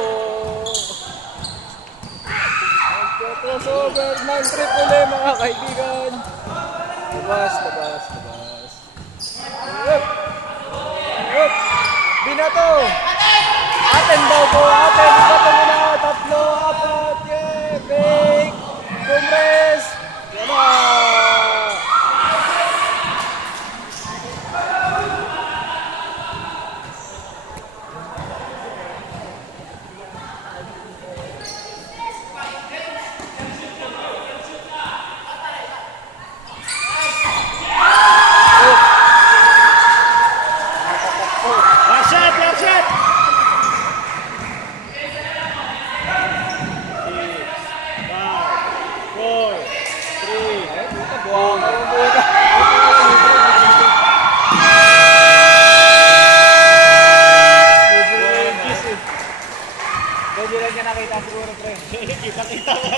po. Crossover ng triple mga kaibigan. Labas. Binato. Aten daw po. Binato muna. 3, 4. Yeah. Big. Compress. Yan na.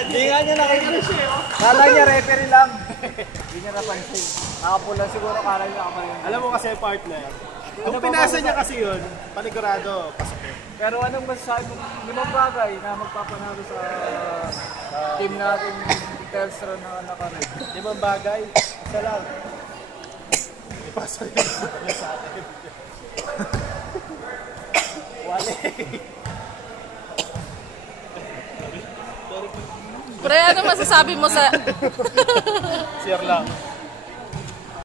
Hindi nga niya nakikita siya. Kala niya referee lang. Hindi niya napansin. Nakapula siguro, kala niya nakaparin. Alam mo kasi partner, kung pinasa niya kasi yun, panigurado, pasok. Pero anong masasabi mo, limang bagay na magpapanalo sa team natin Telstra na nakaroon? Limang bagay, isa lang. Ipasa rin sa atin. Wale. Pre, ano masasabi mo sa... Sir lang.